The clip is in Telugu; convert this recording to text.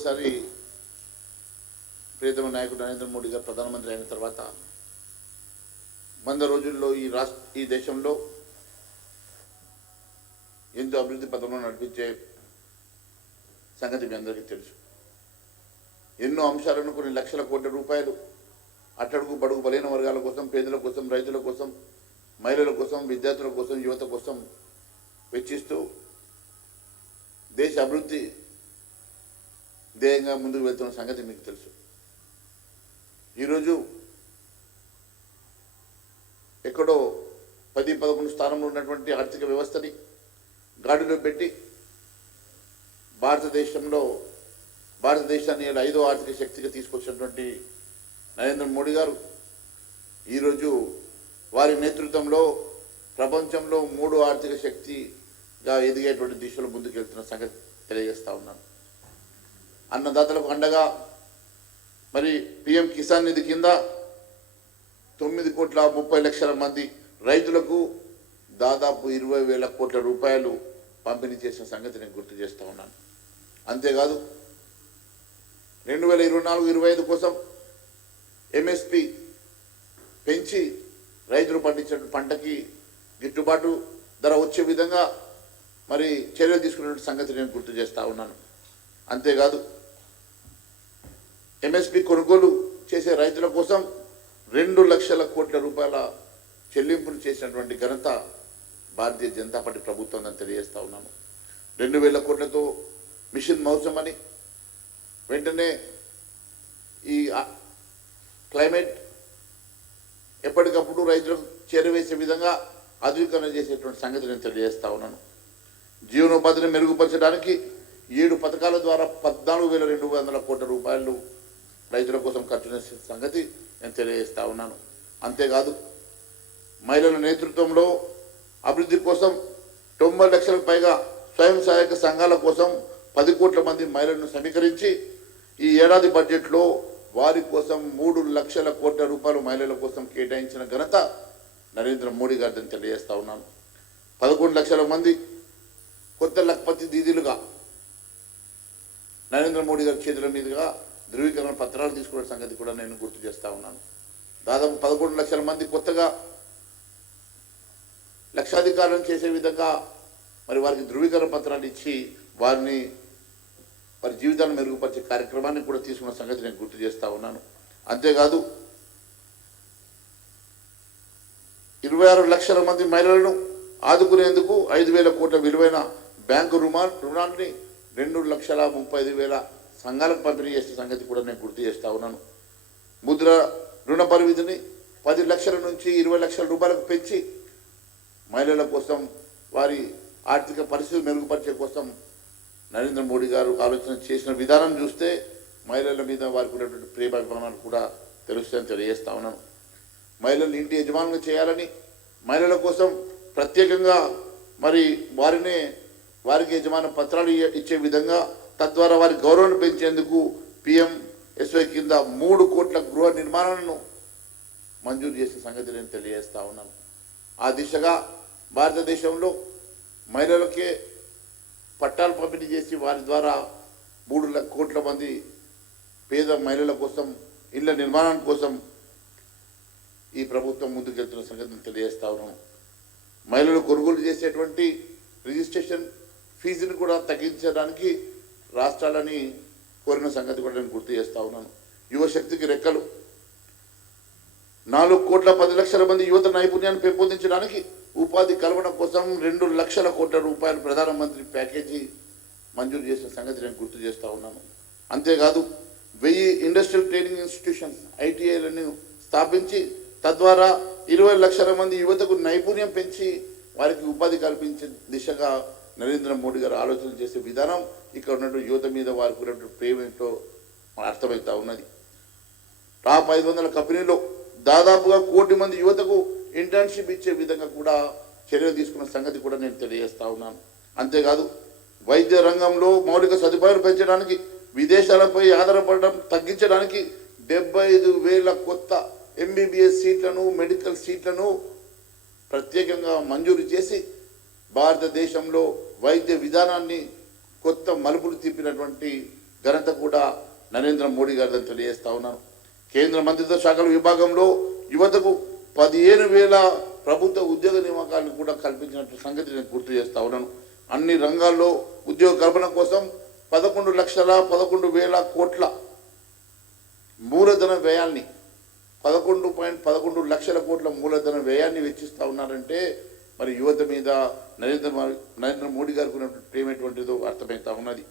మొట్టమొదటిసారి ప్రియతమ నాయకుడు నరేంద్ర మోడీ గారు ప్రధానమంత్రి అయిన తర్వాత 100 రోజుల్లో ఈ దేశంలో ఎంతో అభివృద్ధి పథంలో నడిపించే సంగతి మీ అందరికీ తెలుసు. ఎన్నో అంశాలను కొన్ని లక్షల కోట్ల రూపాయలు అట్టడుగు బడుగు బలైన వర్గాల కోసం, పేదల కోసం, రైతుల కోసం, మహిళల కోసం, విద్యార్థుల కోసం, యువత కోసం వెచ్చిస్తూ దేశ అభివృద్ధి ధ్యేయంగా ముందుకు వెళ్తున్న సంగతి మీకు తెలుసు. ఈరోజు ఎక్కడో 10-11 స్థానంలో ఉన్నటువంటి ఆర్థిక వ్యవస్థని గాడిలో పెట్టి భారతదేశాన్ని 5వ ఆర్థిక శక్తిగా తీసుకొచ్చినటువంటి నరేంద్ర మోడీ గారు ఈరోజు వారి నేతృత్వంలో ప్రపంచంలో 3వ ఆర్థిక శక్తిగా ఎదిగేటువంటి దిశలో ముందుకెళ్తున్న సంగతి తెలియజేస్తా ఉన్నాను. అన్నదాతలకు అండగా మరి పిఎం కిసాన్ నిధి కింద 9,30,00,000 మంది రైతులకు దాదాపు 20,000 కోట్ల రూపాయలు పంపిణీ చేసిన సంగతి నేను గుర్తు చేస్తూ ఉన్నాను. అంతేకాదు 2024-25 కోసం ఎంఎస్పి పెంచి రైతులు పండించిన పంటకి గిట్టుబాటు ధర వచ్చే విధంగా మరి చర్యలు తీసుకునే సంగతి నేను గుర్తు చేస్తూ ఉన్నాను. అంతేకాదు ఎంఎస్పి కొనుగోలు చేసే రైతుల కోసం 2 లక్షల కోట్ల రూపాయల చెల్లింపులు చేసినటువంటి ఘనత భారతీయ జనతా పార్టీ ప్రభుత్వం అని తెలియజేస్తూ ఉన్నాను. 2,000 కోట్లతో మిషన్ మౌసం అని వెంటనే ఈ క్లైమేట్ ఎప్పటికప్పుడు రైతులకు చేరవేసే విధంగా ఆధునీకరణ చేసేటువంటి సంగతి నేను తెలియజేస్తా ఉన్నాను. జీవనోపాధిని మెరుగుపరచడానికి 7 పథకాల ద్వారా 14,200 కోట్ల రూపాయలు రైతుల కోసం ఖర్చు చేసే సంగతి నేను తెలియజేస్తా ఉన్నాను. అంతేకాదు మహిళల నేతృత్వంలో అభివృద్ధి కోసం 90 లక్షలకు పైగా స్వయం సహాయక సంఘాల కోసం 10 కోట్ల మంది మహిళలను సమీకరించి ఈ ఏడాది బడ్జెట్లో వారి కోసం 3 లక్షల కోట్ల రూపాయలు మహిళల కోసం కేటాయించిన ఘనత నరేంద్ర మోడీ గారిని తెలియజేస్తా ఉన్నాను. 11 లక్షల మంది కొత్త లఖపతి దీదీలుగా నరేంద్ర మోడీ గారి చేతుల మీదుగా ధృవీకరణ పత్రాలు తీసుకునే సంగతి కూడా నేను గుర్తు చేస్తూ ఉన్నాను. దాదాపు 11 లక్షల మంది కొత్తగా లక్షాధికారులను చేసే విధంగా మరి వారికి ధృవీకరణ పత్రాలు ఇచ్చి వారి జీవితాలను మెరుగుపరిచే కార్యక్రమాన్ని కూడా తీసుకున్న సంగతి నేను గుర్తు చేస్తూ ఉన్నాను. అంతేకాదు 26 లక్షల మంది మహిళలను ఆదుకునేందుకు 5,000 కోట్ల విలువైన బ్యాంకు రుణాలని 2,35,000 సంఘాలకు పంపిణీ చేసే సంగతి కూడా నేను గుర్తు చేస్తూ ఉన్నాను. ముద్ర రుణ పరిమితిని 10 లక్షల నుంచి 20 లక్షల రూపాయలకు పెంచి మహిళల కోసం వారి ఆర్థిక పరిస్థితి మెరుగుపరిచే కోసం నరేంద్ర మోడీ గారు ఆలోచన చేసిన విధానం చూస్తే మహిళల మీద వారికి ఉన్నటువంటి ప్రేమాభిమానాలు కూడా తెలుస్తాయని తెలియజేస్తా ఉన్నాను. మహిళలు ఇంటి యజమానులు చేయాలని మహిళల కోసం ప్రత్యేకంగా మరి వారికి యజమాన పత్రాలు ఇచ్చే విధంగా తద్వారా వారి గౌరవాన్ని పెంచేందుకు PMSY కింద 3 కోట్ల గృహ నిర్మాణాలను మంజూరు చేసే సంగతి నేను తెలియజేస్తా ఉన్నాను. ఆ దిశగా భారతదేశంలో మహిళలకే పట్టాలు పంపిణీ చేసి వారి ద్వారా 3 కోట్ల మంది పేద మహిళల కోసం ఇళ్ల నిర్మాణం కోసం ఈ ప్రభుత్వం ముందుకెళ్తున్న సంగతి నేను తెలియజేస్తా ఉన్నాను. మహిళలు కొనుగోలు చేసేటువంటి రిజిస్ట్రేషన్ ఫీజును కూడా తగ్గించడానికి రాష్ట్రాలని కోరిన సంగతి కూడా నేను గుర్తు చేస్తూ ఉన్నాను. యువశక్తికి రెక్కలు 4,10,00,000 మంది యువత నైపుణ్యాన్ని పెంపొందించడానికి ఉపాధి కల్పన కోసం 2 లక్షల కోట్ల రూపాయలు ప్రధానమంత్రి ప్యాకేజీ మంజూరు చేసిన సంగతి నేను గుర్తు చేస్తూ ఉన్నాను. అంతేకాదు 1000 ఇండస్ట్రియల్ ట్రైనింగ్ ఇన్స్టిట్యూషన్స్ ITIలను స్థాపించి తద్వారా 20 లక్షల మంది యువతకు నైపుణ్యం పెంచి వారికి ఉపాధి కల్పించే దిశగా నరేంద్ర మోడీ గారు ఆలోచన చేసే విధానం ఇక్కడ ఉన్నటువంటి యువత మీద వారికి ఉన్నటువంటి ప్రేమ ఏంటో అర్థమవుతూ ఉన్నది. టాప్ 500 కంపెనీలో దాదాపుగా 1 కోటి మంది యువతకు ఇంటర్న్షిప్ ఇచ్చే విధంగా కూడా చర్యలు తీసుకున్న సంగతి కూడా నేను తెలియజేస్తా ఉన్నాను. అంతేకాదు వైద్య రంగంలో మౌలిక సదుపాయాలు పెంచడానికి విదేశాలపై ఆధారపడడం తగ్గించడానికి 75,000 కొత్త MBBS సీట్లను మెడికల్ సీట్లను ప్రత్యేకంగా మంజూరు చేసి భారతదేశంలో వైద్య విధానాన్ని కొత్త మలుపులు తిప్పినటువంటి ఘనత కూడా నరేంద్ర మోడీ గారిని తెలియజేస్తా ఉన్నాను. కేంద్ర మంత్రిత్వ శాఖల విభాగంలో యువతకు 15,000 ప్రభుత్వ ఉద్యోగ నియామకాలను కూడా కల్పించినట్టు సంగతి నేను గుర్తు చేస్తా ఉన్నాను. అన్ని రంగాల్లో ఉద్యోగ కల్పన కోసం 11,11,000 కోట్ల మూలధన వ్యయాన్ని 11.11 లక్షల కోట్ల మూలధన వ్యయాన్ని వెచ్చిస్తూ ఉన్నారంటే మరి యువత మీద నరేంద్ర మోడీ గారికి ఉన్నటువంటి ప్రేమ ఎటువంటిదో అర్థమవుతా ఉన్నది.